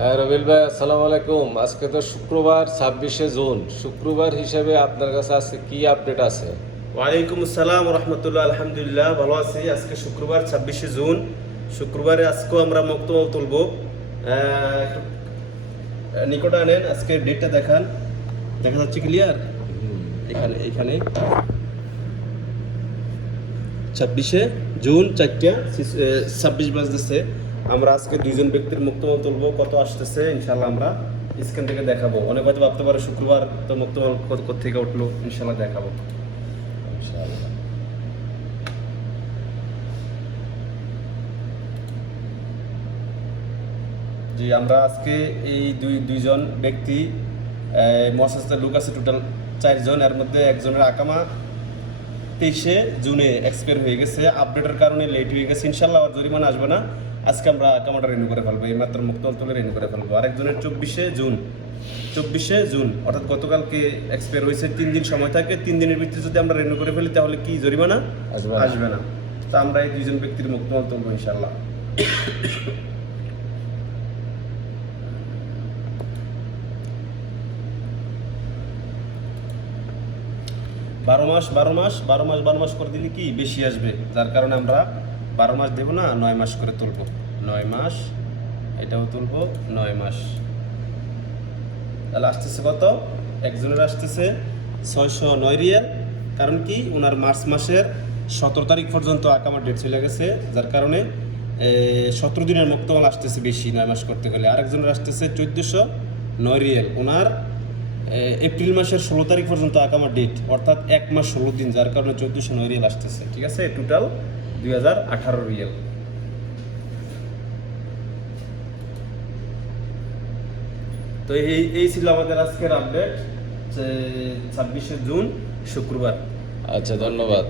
রবিল ভাই, আসসালামু আলাইকুম। আজকে তো শুক্রবার 26শে জুন। শুক্রবার হিসেবে আপনার কাছে আজকে কি আপডেট আছে? ওয়ালাইকুম আসসালাম রহমতুল্লাহ। আলহামদুলিল্লাহ ভালো আছি। আজকে শুক্রবার 26শে জুন। শুক্রবারে আজকেও আমরা মুক্তমাল তুলব। একটু নিকটে আনেন, আজকে ডেটটা দেখান। দেখা যাচ্ছে ক্লিয়ার? এখানে এখানে 26শে জুন 4:26 বাজতেছে। আমরা আজকে দুইজন ব্যক্তির মুক্তমাল তুলব। কত আসতেছে ইনশাল্লাহ আমরা স্ক্যান থেকে দেখাবো। অনেক হয়তো ভাবতে পারে শুক্রবার তো মুক্তমাল কোথেকে উঠলো, ইনশাল্লাহ দেখাবো। জি, আমরা আজকে এই দুইজন ব্যক্তি মহাসাস্তার লোক আছে টোটাল 4 জন। এর মধ্যে একজনের আকামা 23শে জুনে এক্সপায়ার হয়ে গেছে। আপডেটের কারণে লেট হয়ে গেছে। ইনশাল্লাহ আর জরিমানা আসবে না। আজকে আমরা আকামাটা রেনু করে ফেলবো, এই মাত্র মুক্তমাল তুলে রেনু করে ফেলবো। আরেকজনের 24শে জুন অর্থাৎ গতকালকে এক্সপায়ার হয়েছে। 3 দিন সময় থাকে। 3 দিনের ভিতরে যদি আমরা রেনু করে ফেলি তাহলে কি জরিমানা আসবে না। তো আমরা এই দুইজন ব্যক্তির মুক্তমাল তুলবো ইনশাল্লাহ। 12 মাস করে দিলে কি বেশি আসবে, যার কারণে আমরা 12 মাস দেবো না, 9 মাস করে তুলবো। 9 মাস, এটাও তুলবো 9 মাস। তাহলে আসতেছে কত? একজনের আসতেছে 609 রিয়াল। কারণ কি, ওনার মার্চ মাসের 17 তারিখ পর্যন্ত আকামার ডেট চলে গেছে, যার কারণে 17 দিনের মুক্তমাল আসতেছে বেশি 9 মাস করতে গেলে। আরেকজনের আসতেছে 1409 রিয়াল। ওনার এপ্রিল মাসের 16 তারিখ পর্যন্ত আকামার ডেট, অর্থাৎ 1 মাস 16 দিন, যার কারণে 1409 রিয়াল আসতেছে। ঠিক আছে, টোটাল 2018 রিয়াল। তো এই ছিল আমাদের আজকের আপডেট, 26শে জুন শুক্রবার। আচ্ছা, ধন্যবাদ।